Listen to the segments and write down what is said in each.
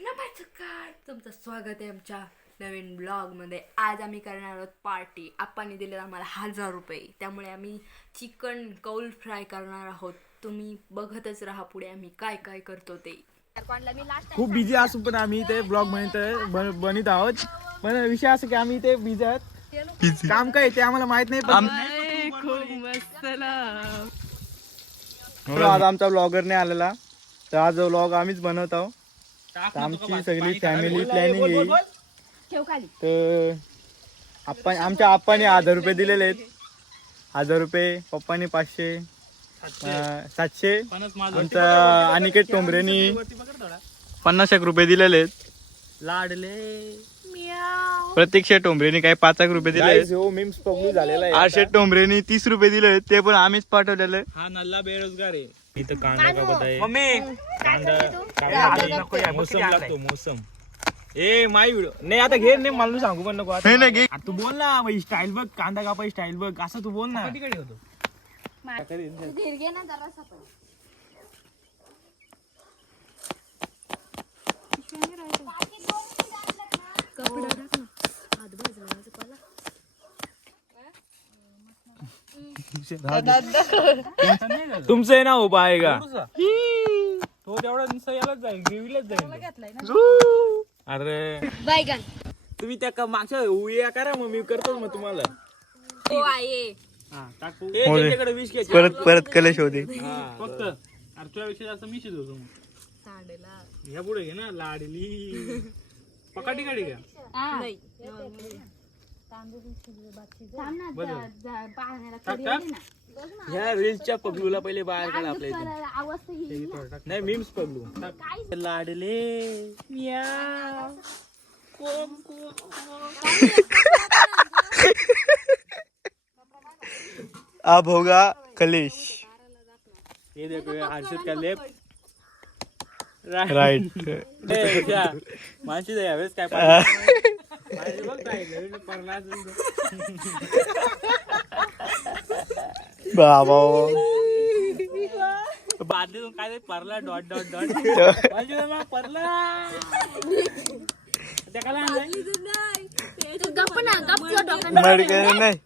नमस्कार तुमचं स्वागत आहे आमच्या नवीन ब्लॉगमध्ये. आज आम्ही करणार आहोत पार्टी. आप्पांनी दिले आम्हाला 1000 रुपये, त्यामुळे आम्ही चिकन कौल फ्राय करणार आहोत. तुम्ही बघतच राहा पुढे आम्ही काय काय करतो ते. खूप बिझी असू पण आम्ही ते ब्लॉग बनत आहोत. पण विषय असं की आम्ही ते बिझी आहोत. काम काय ते आम्हाला माहित नाही. पण आज आमचा ब्लॉगर नाही आलेला, तर आज ब्लॉग आम्हीच बनवत आहोत. आमची सगळी फॅमिली प्लॅनिंग येईल. तर आमच्या आप्पाने 1000 रुपये दिलेले आहेत. 1000 रुपये, पप्पानी 500, 700. आमचा अनिकेत टोंबरेनी 50 रुपये दिलेले आहेत. लाडले प्रत्यक्ष टोंबरेनी काही 5 रुपये दिले. आरशे टोंबरेनी 30 रुपये दिले, ते पण आम्हीच पाठवलेले. हा नल्ला बेरोजगार आहे. इथं कांदा कापत आहे मम्मी. कांदा मोसम लागतो मोसम. ए माय व्हिडिओ नाही आता घे. नाही मला सांगू पण नको. नाही तू बोल ना. स्टाईल बघ, कांदा कापाय स्टाईल बघ, असं तू बोल ना. होतो तुमचं आहे ना हो पाहेगा तो तेवढा नुसता यालाच जाईल, ग्रेव्हीलाच जाईल. अरे तुम्ही त्या मागच्या उया करा, मग मी करतो मग तुम्हाला. परत कलेश होते फक्त. अरे तुझ्यापेक्षा जास्त मी शिजवतो. ह्या पुढे घे ना लाडली पकाटी काढी का. ह्या रील्सच्या पगलूला पहिले बाहेर काढा आपल्या इथे. नाही मीम्स पगलू लाडले अब होगा कलेश. ये देखो हर्षद का लेप राईट. मानसी यावेळेस काय बाबा बादली काय परला डॉट डॉट डॉट परला नाही.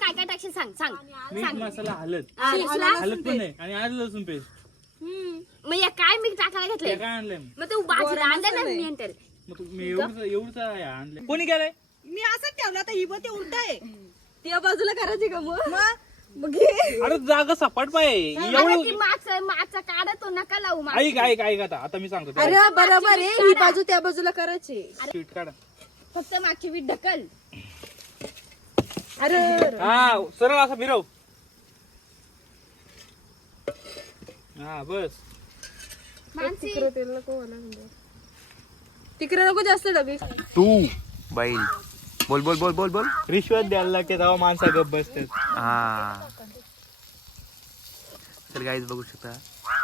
काय टाकशील सांग. मीठ मसाला हलत पण नाही आणि आज लसूण पेस्ट. मग या काय मी टाकायला घेतलंय. काय आणलंय मग तू भाजीला आणलं ना मी नंतर. मग तुम्ही एवढंच आणलंय. कोणी गेलंय. मी असंच ठेवलं आता. ही ते उलट आहे. त्या बाजूला करायची का मग अरे जागा सपाट पाय मागचा काढतो नका लावू. ऐक आता मी सांगतो. अरे बरोबर आहे. ही बाजू त्या बाजूला करायची. पीठ काढा फक्त मागची वीट ढकल. अरे हा सरळ असं फिरव. हा बस. तिकडे नको जास्त डबी. तू बाई बोल बोल बोल बोल बोल. रिश्वत द्यायला लागते तेव्हा माणसा गप बसतात. हा तर गाईज बघू शकता.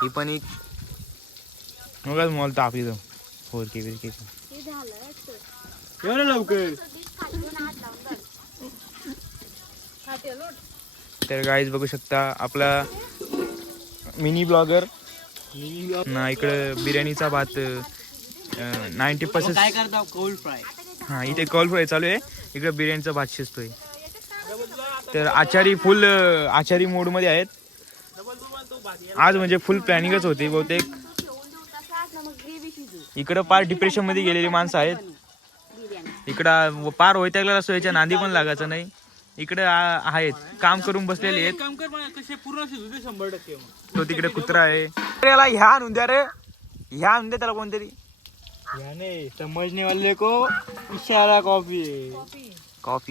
ही पण एक मग मॉल तापी जाऊ 4K एवढं लवकर. तर गाईज बघू शकता आपला मिनी ब्लॉगर ना. इकडे बिर्याणीचा भात 90% काय करता कोल्ड फ्राय. हा इथे कॉल फ्राय चालू आहे. इकडे बिर्याणीचा भात शिजतोय. तर आचारी मोड मध्ये आहेत आज. म्हणजे फुल प्लॅनिंगच होती बहुतेक. इकडं पार डिप्रेशन मध्ये गेलेली माणसं आहेत. इकडं पार वैतागलेला सोयीच्या नांदी पण लागायचं नाही. इकडे आहेत काम करून बसलेले आहेत. काम कर पूर्ण शिजू 100%. तो तिकडे कुत्रा आहे. याला ह्या आणून द्या रे. ह्या आणून द्या त्याला कोणतरी. याने समजने वाले को इशारा कॉफी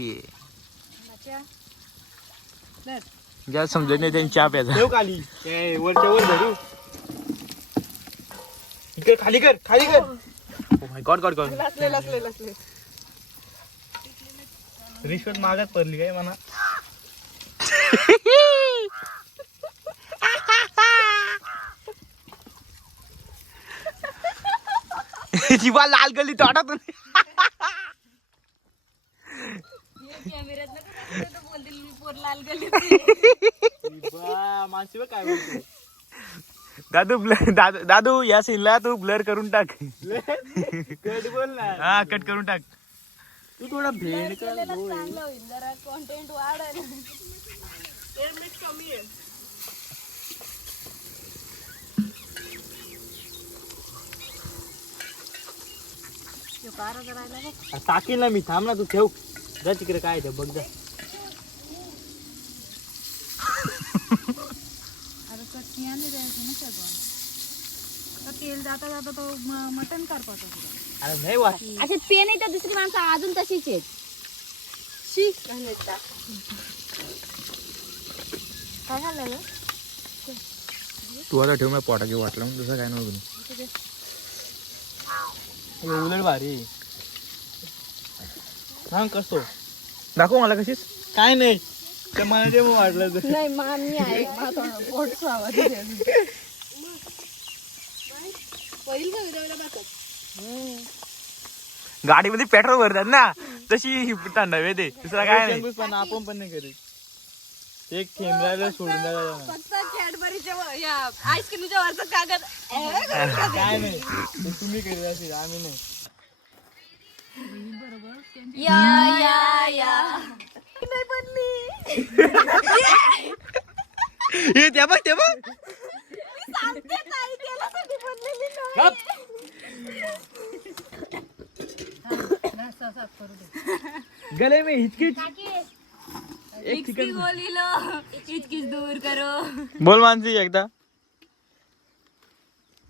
आहे. ज्या समजत नाही त्यांनी चहा प्यायचा. खाली वरच्या वर धरू. इकडे खाली कर. Oh my god god god. लसले रिश्वत मागत पडली काय म्हणा. जीवा लाल गल्ली तोटातून. माणसी काय बोलतो. दादू या सीनला तू ब्लर करून टाक. कट बोल ना. हा कट करून टाक. तू थोडा भेड कर बोल. चांगलं होईल जरा कॉन्टेंट वाढेल. कमी आहे. टाकील ना मी. थांब ना तू ठेव. जा तिकडे काय ते बघ जा. तेल जाता जाता तो मटन करपाचा. अरे नाही वा. असे पेन आहे तर दुसरी माणसं अजून तशीच आहेत. शी घालायचा. काय झालं तू आता ठेव मी पोटा घेऊ वाटला मग तसं काय नव्हतं. उलट भारी. सांग कसो. दाखव मला कशीच. काय नाही ते मला ते वाटलं तर. नाही मामी आहे. पोट आवाज पहिल का विधायला बाकत. गाडीमध्ये पेट्रोल भरतात ना तशी थंड हवे ते दुसरा काय नाही. पण आपण पण नाही करीत. एक थेंब राहिलं सोडून द्यायला. फक्त कॅडबरीच्या या आईस्क्रीमच्या वरचं कागद. काय नाही ते तुम्ही करीत असेल आम्ही नाही. नाही बनली. हे त्या बघ ते बघ. सांगते ताई केल्यासाठी बनलेली नाही. गले में हिचकिच. इतकी बोलिलो इतकीच दूर करो. बोल मानसी एकदा.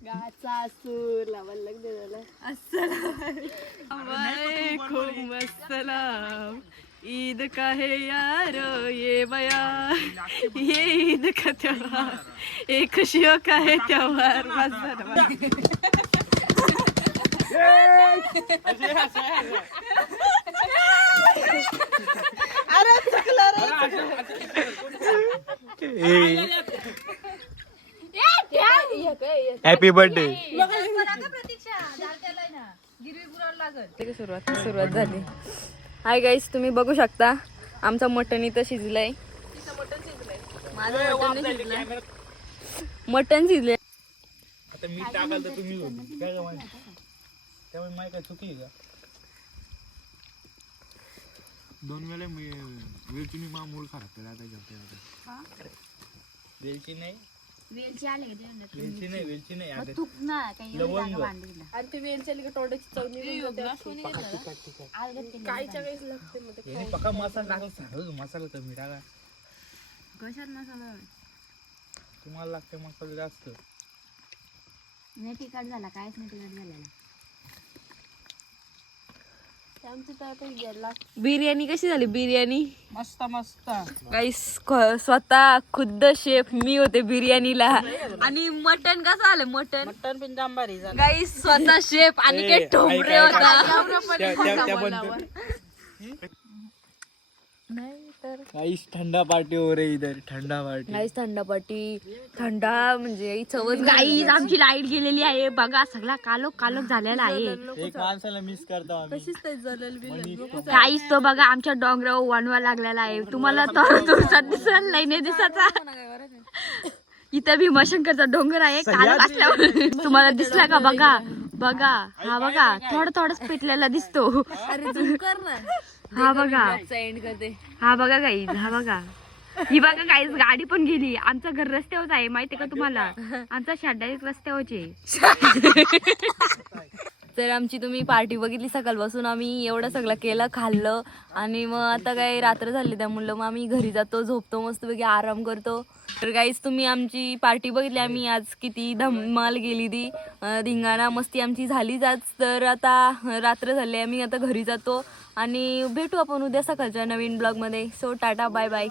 गाचा सूर लावायला लागले झाला. वालेकुम अस्सलाम. ईद का है यारो ये बया ये ईद का त्योहार ये खुशियों का है त्योहार. अरे चुकलं रे. Happy birthday. सुरुवात झाली. हाय गाईस, तुम्ही बघू शकता आमचा मटण इथं शिजलंय. मटण शिजलंय. आता मी टाकाल तर तुम्ही काय त्यामुळे माय काय चुकी का. दोन वेळा वेळची मूळ खराब केला आता. वेलची नाही. वेलची आले का जेवणात? वेलची नाही. वेलची नाही आता तूप ना काही लवंग. आणि ते वेलच्या तोंडाची चव काहीच्या वेळेस लागते मध्ये. याने पक्का मसाला टाकला. सांगतो मसाला कमी टाका. कशात मसाला तुम्हाला लागते मसाला जास्त. नाही तिखट झाला. कायच नाही तिखट झालेला. बिर्याणी कशी झाली बिर्याणी. मस्त मस्त. गाईस स्वतः खुद्द शेफ मी होते बिर्याणीला. आणि मटण कसं आलं मटण. मटन पण जांभारी झालं. गाईस स्वतः शेफ आणि ते ठोंबरे होता. गाइस ठंडा पार्टी हो रही इधर. ठंडा पार्टी. गाईस थंडा पाटी. थंडा म्हणजे चवच गाईज आमची लाईट गेलेली आहे बघा. सगळा कालोख कालोख झालेला आहे. एक माणसाला मिस करतो आम्ही. गाईज तो बघा आमच्या डोंगरावर वणवा लागलेला आहे. तुम्हाला तर दिवसात दिसत नाही दिसाचा. इथं भीमाशंकरचा डोंगर आहे. कालोख असल्यावर तुम्हाला दिसला का बघा. बघा हा बघा थोडं थोडंच पेटलेला दिसतो. हा बघा. एंड करते. हा बघा गाईज. हा बघा. ही बघा गाईज गाडी पण गेली. आमचं घर रस्त्यावर आहे माहितीये का तुम्हाला. आमचा शेड डायरेक्ट रस्त्यावरचे. तर आमची तुम्ही पार्टी बघितली सकाळपासून. आम्ही एवढं सगळं केलं खाल्लं आणि मग आता काय रात्र झाली त्यामुळं मग आम्ही घरी जातो झोपतो मस्तपैकी आराम करतो. तर गाईज तुम्ही आमची पार्टी बघितली. आम्ही आज किती धमाल गेली ती. धिंगाणा मस्ती आमची झालीच आज. तर आता रात्र झाली आम्ही आता घरी जातो आणि भेटू आपण उद्या सकाळच्या नवीन ब्लॉगमध्ये. So tata bye bye.